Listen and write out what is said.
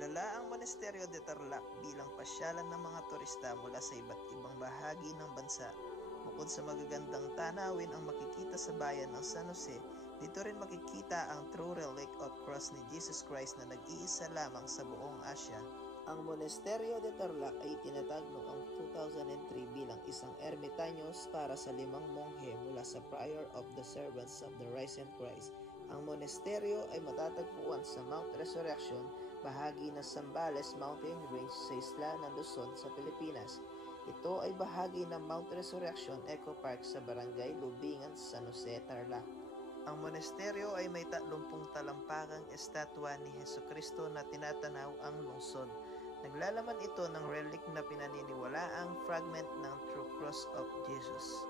Kilala ang Monasterio de Tarlac bilang pasyalan ng mga turista mula sa iba't ibang bahagi ng bansa. Bukod sa magagandang tanawin ang makikita sa bayan ng San Jose, dito rin makikita ang true relic of cross ni Jesus Christ na nag-iisa lamang sa buong Asya. Ang Monasterio de Tarlac ay tinatag noong 2003 bilang isang ermitaños para sa 5 monghe mula sa Prior of the Servants of the Risen Christ. Ang monasteryo ay matatagpuan sa Mount Resurrection, bahagi ng Zambales Mountain Range sa isla ng Luzon sa Pilipinas. Ito ay bahagi ng Mount Resurrection Eco Park sa Barangay Lubingan, San Jose, Tarlac. Ang monasteryo ay may 30 talampakang estatwa ni Jesucristo na tinatanaw ang lungsod. Naglalaman ito ng relic na pinaniniwalaang fragment ng True Cross of Jesus.